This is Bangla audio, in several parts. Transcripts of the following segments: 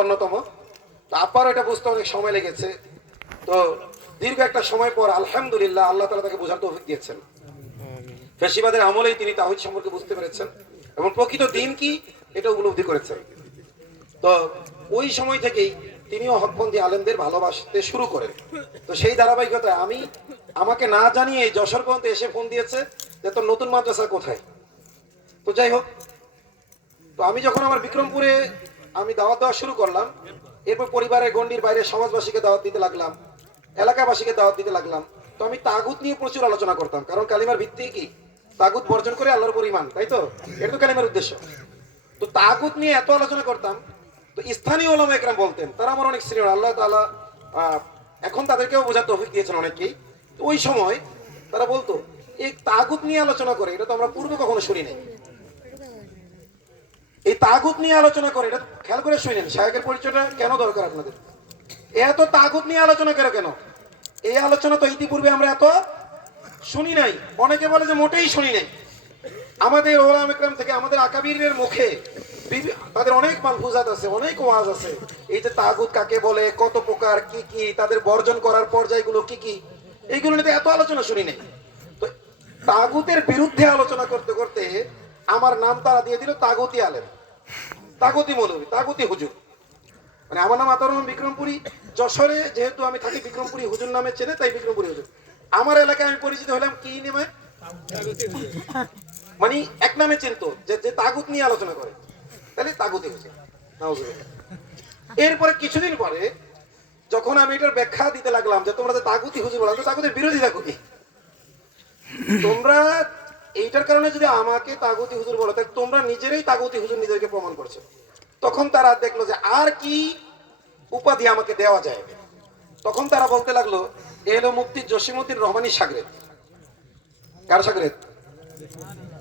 অন্যতম। তো আব্বারও এটা বুঝতে অনেক সময় লেগেছে। তো দীর্ঘ একটা সময় পর আলহামদুলিল্লাহ আল্লাহ তাআলা তাকে বোঝার তৌফিক দিয়েছেন। ফ্যাসিবাদের আমলেই তিনি তাওহীদ সম্পর্কে বুঝতে পেরেছেন এবং প্রকৃত দিন কি এটা উপলব্ধি করেছেন। তো ওই সময় থেকেই তিনিও হকপন্থী আলেমদের ভালোবাসতে শুরু করেন। তো সেই ধারাবাহিকতায় আমাকে না জানিয়ে যশোর পর্যন্ত এসে ফোন দিয়েছে যে তোর নতুন মাদ্রাসা কোথায়। তো যাই হোক, তো আমি যখন আমার বিক্রমপুরে আমি দাওয়াত দেওয়া শুরু করলাম, এরপর পরিবারের গণ্ডির বাইরে সমাজবাসীকে দাওয়াত দিতে লাগলাম, এলাকাবাসীকে দাওয়াত দিতে লাগলাম। তো আমি তাগুত নিয়ে প্রচুর আলোচনা করতাম, কারণ কালিমার ভিত্তি কি তাগুত বর্জন করে আল্লাহর উপর ঈমান, তাই তো? এটা তো কালিমার উদ্দেশ্য। তো তাগুত নিয়ে এত আলোচনা করতাম, তো স্থানীয় ওলামা একরাম বলতেন, তারা আমার অনেক সিনিয়র, আল্লাহ তাআলা এখন তাদেরকেও বোঝার তৌফিক দিয়েছেন অনেকেই। তো ওই সময় তারা বলতো এই তাগুত নিয়ে আলোচনা করে এটা তো আমরা পূর্বে কখনো শুনি নাই। এই তাগুত নিয়ে আলোচনা করে এটা খেয়াল করে শুনেন, শায়েখের পরিচয়টা কেন দরকার আপনাদের? এত তাগুত নিয়ে আলোচনা করে কেন? এই আলোচনা তো ইতিপূর্বে আমরা এত শুনি নাই। অনেকে বলে যে মোটেই শুনি নাই। আমাদের ওলামা ইকরাম থেকে আমাদের আকাবিরের মুখে তাদের অনেক মালফুজাত আছে, অনেক ওয়াজ আছে। এই যে তাগুত কাকে বলে, কত প্রকার, কি কি, তাদের বর্জন করার পর্যায়গুলো কি কি, এইগুলো নিয়ে এত আলোচনা শুনি নাই। তো তাগুতের বিরুদ্ধে আলোচনা করতে করতে আমার নাম তারা দিয়ে দিল তাগুতি আলেম, তাগুতি মৌলবী, তাগুতি হুজুর। মানে আমার নাম আতাউর রহমান বিক্রমপুরী। যশোরে যেহেতু আমি থাকি, বিক্রমপুরী হুজুর নামে চেনে, তাই বিক্রমপুরী হুজুর। আমার এলাকায় আমি পরিচিত হলাম কি নামে? মানে এক নামে চিনতো যে যে তাগুত নিয়ে আলোচনা করে, তাহলে তাগুতি হুজুর। এরপরে কিছুদিন পরে যখন আমি এটার ব্যাখ্যা দিতে লাগলাম যে তোমরা যে তাগুতি হুজুর বললাম, তো তাগুতের বিরোধিতা করি তোমরা, এইটার কারণে যদি আমাকে তাগুতি হুজুর বলো, তাহলে তোমরা নিজেরাই তাগুতি হুজুর নিজেকে প্রমাণ করছো। তখন তারা দেখলো যে আর কি উপাধি আমাকে দেওয়া যায়। তখন তারা বলতে লাগলো এলো মুফতি জসিমউদ্দিন রহমানীর শাগরেদ। কার শাগরেদ?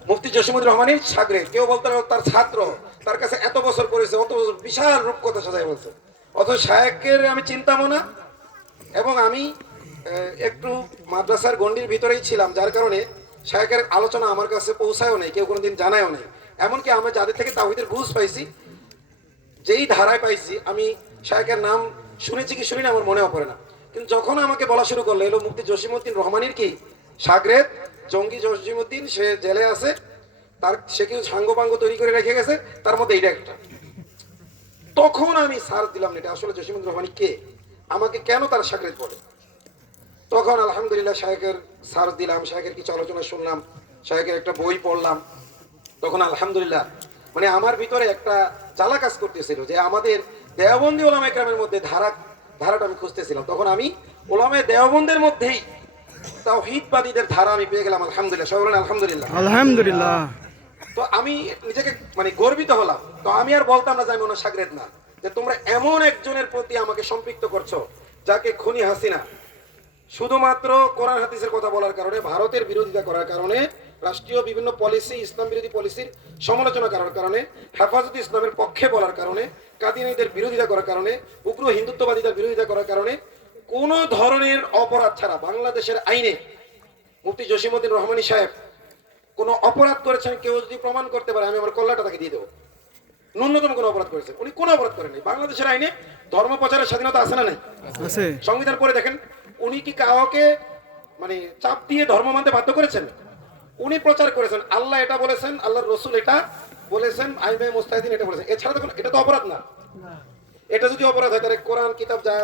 মুফতি জসিমউদ্দিন রহমানীর শাগরেদ। কেউ বলতে লাগলো তার ছাত্র, তার কাছে এত বছর পড়েছে, অত বছর, বিশাল রূপকথা সাজায় বলছে। অথচ শায়েখের আমি চিন্তামও না, এবং আমি একটু মাদ্রাসার গণ্ডির ভিতরেই ছিলাম, যার কারণে শায়েখের আলোচনা আমার কাছে পৌঁছায়ও নাই, কেউ কোনোদিন জানায়ও নাই। এমনকি আমি যাদের থেকে তাওহীদের বুঝ পাইছি, যেই ধারায় পাইছি, আমি শায়েখের নাম শুনেছি কি শুনি না আমার মনেও পড়ে না। কিন্তু যখন আমাকে বলা শুরু করলো এলো মুফতি জসিমউদ্দিন রহমানীর কি শাগরেদ, জঙ্গি জসিমউদ্দিন, সে জেলে আছে, তার সে কিছু সাঙ্গপাঙ্গ তৈরি করে রেখে গেছে, তার মধ্যে এইটা একটা। তখন আমি সার্চ দিলাম, এটা আসলে জসিমউদ্দিন রহমানী কে, আমাকে কেন তার শাগরেদ বলে। তখন আলহামদুলিল্লাহ শায়েখের সার্চ দিলাম, শায়েখের কিছু আলোচনা শুনলাম, শায়েখের একটা বই পড়লাম। তখন আলহামদুলিল্লাহ মানে আমার ভিতরে একটা জ্বালা কাজ করতেছিল যে আমাদের দেওবন্দি ওলামা ইকরামের মধ্যে ধারাটা আমি খুঁজতেছিলাম। তখন আমি ওলামায়ে দেওবন্দের মধ্যেই তাওহীদবাদীদের ধারা আমি পেয়ে গেলাম। আলহামদুলিল্লাহ, সবাই বলেন আলহামদুলিল্লাহ। আলহামদুলিল্লাহ। তো আমি নিজেকে মানে গর্বিত হলাম। তো আমি আর বলতাম না যে আমি ওনার শাগরেদ না, যে তোমরা এমন একজনের প্রতি আমাকে সম্পৃক্ত করছো যাকে খুনি হাসিনা শুধুমাত্র কোরআন হাদিসের কথা বলার কারণে, ভারতের বিরোধিতা করার কারণে, রাষ্ট্রীয় বিভিন্ন পলিসি, ইসলাম বিরোধী পলিসির সমালোচনা করার কারণে, হেফাজতে ইসলামের পক্ষে বলার কারণে, কাদিয়ানীদের বিরোধিতা করার কারণে, উগ্র হিন্দুত্ববাদীদের বিরোধিতা করার কারণে, কোন ধরনের অপরাধ ছাড়া বাংলাদেশের আইনে মুফতি জসিমউদ্দিন রহমানী সাহেব কোন অপরাধ করেছেন কেউ যদি প্রমাণ করতে পারে, আমি আমার কল্লাটা তাকে দিয়ে দেবো। ন্যূনতম কোন অপরাধ করেছেন, উনি কোন অপরাধ করেননি। বাংলাদেশের আইনে ধর্ম প্রচারের স্বাধীনতা আছে না নাই? আছে। সংবিধান পড়ে দেখেন, উনি কি কাউকে মানে চাপ দিয়ে ধর্ম মানতে বাধ্য করেছেন? উনি প্রচার করেছেন আল্লাহ এটা বলেছেন, আল্লাহর রসুল এটা বলেছেন, আইমে মুস্তাহিদিন এটা বলেছেন। এছাড়া তো এটা তো অপরাধ না। এটা যদি অপরাধ হয় তাহলে কোরআন কিতাব যা